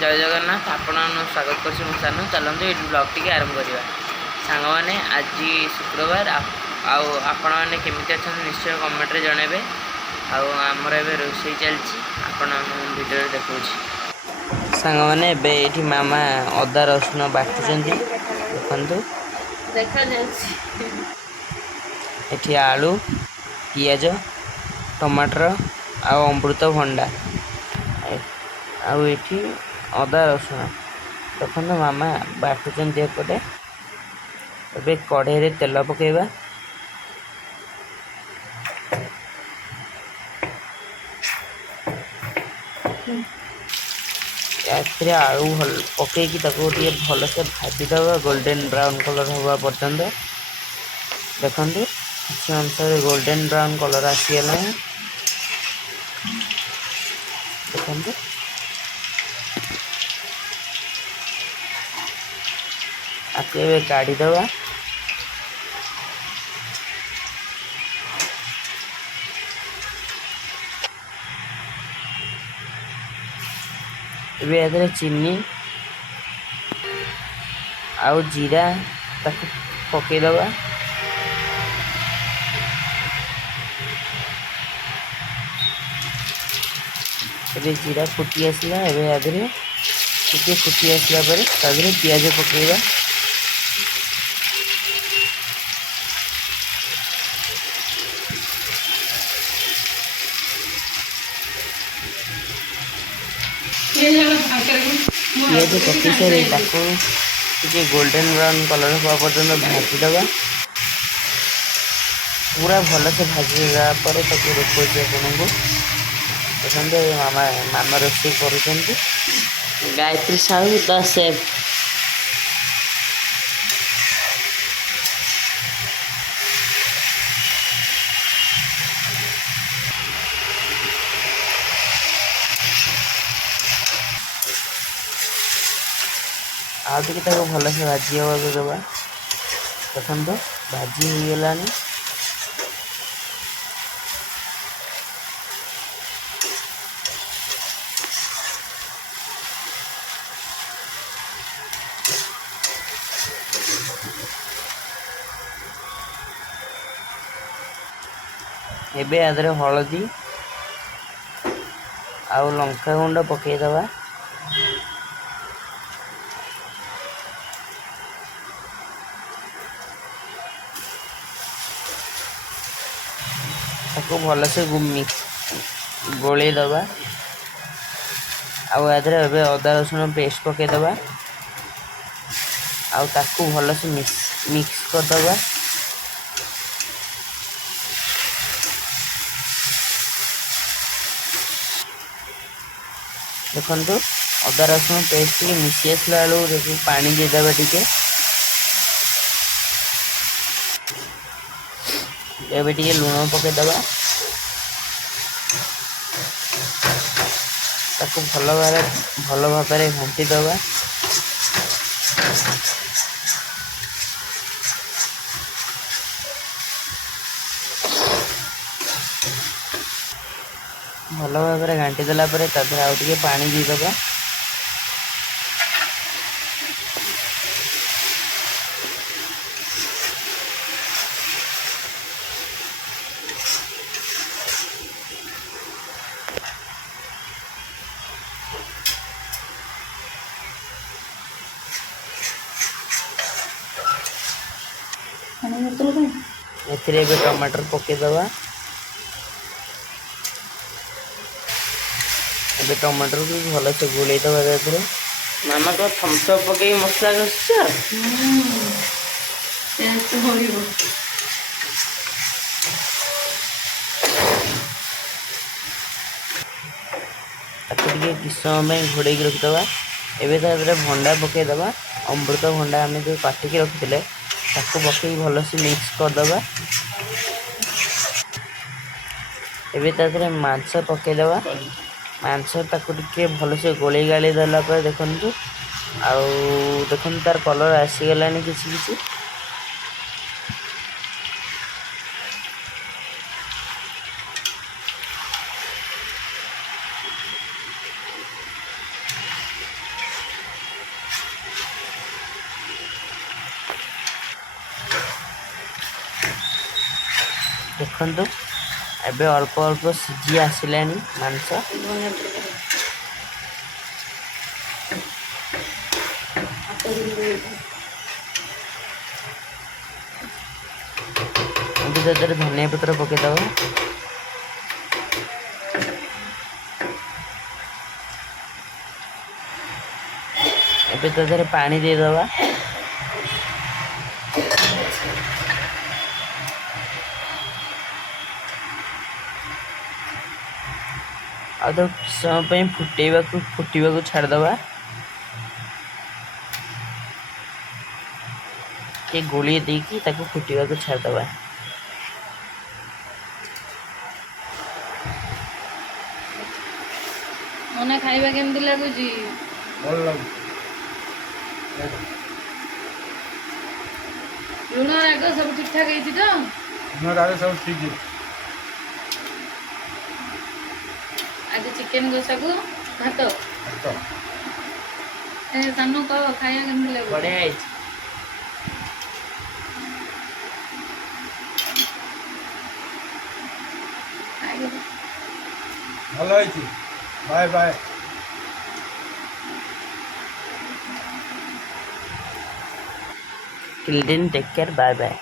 जय जगन्नाथ आपण स्वागत कर सानू चलते ये ब्लॉग टी आरंभ करवा सांग मैंने आज शुक्रवार आपण मैंने केमी अच्छा निश्चय कमेंट रे जनइबे आमर ए रोषे चलती भिडियो देखा सांग मैंने ये मामा अदा रसुण बाटुं देखु देखा आलू पियाज टमाटर अमृत भंडा आठी अदा रसुण देखो मामा बाटुं एपटे ए कढ़ई तेल पकेबा आलू पकईकी भल से भाजीदबा गोल्डन ब्राउन कलर हवा पर्यंत देखु किसी अनुसार गोल्डन ब्राउन कलर आसीगला देखते आके काढ़ीदबा ए चीनी आउ जीरा ताको पकईदबा ए जीरा फुटी आसला एवं टे फुटी आसला पियाज पकईबा पियाज पकई सारे गोल्डन ब्राउन कलर हवा पर्यटन भाजीदबा पूरा भल से भाजीला देखिए आपको देखते मामा मामा रोषे कर गायत्री साहू द सेफ आउ टे भल से भाजी हवा देवा देखो भाजी हो गलानी एबे आदरे हलदी आउ लंका गुंड पकईदबा ताको भल से गोलेदबा आदरे एबे अदा रसुण पेस्ट पकईदबा आउ ताको भल से मिक्स करदबा देखो अदा रसुण पेस्ट मिसी आसला बेलू पानी देदेबा टिके एबे टिके लुण पकईदबा ताको भल भाव घाटी दबा भल भाव घाटी देला आउ टिके पानी दीदबा ए टमाटर पकईदबा ए टमाटर को भल से गोलेदबा मामा को थम्सअप पकई मसला किस समय घोड़े रखिदबा एवं भंडा पकईदबा अमृत भंडा आम जो काटिकी रखी पकई भल से मिक्स करदबा एवं मांस पकईदबा मांस टे भल से गोले गाली देला देखु देखु तार कलर आसीगला किसी किसी देखु एबे अल्प अल्प सिझी आसिलानी मांस धनिया पत्र पकईदब एबे तो पानी देदबा आ तो समय फुटेबा छाड़दबा के गोली देकी ताको फुटेबा छाड़दबा मने खाइबा केमती लागुची भल लागु लुण राग सब ठीक ठाक है तो लुण राग सब ठीक है आज चिकेन गोसा को भात तो ए सानू कह खाइबा केमती लागु बढ़िया है भल है bye bye till then take care bye bye.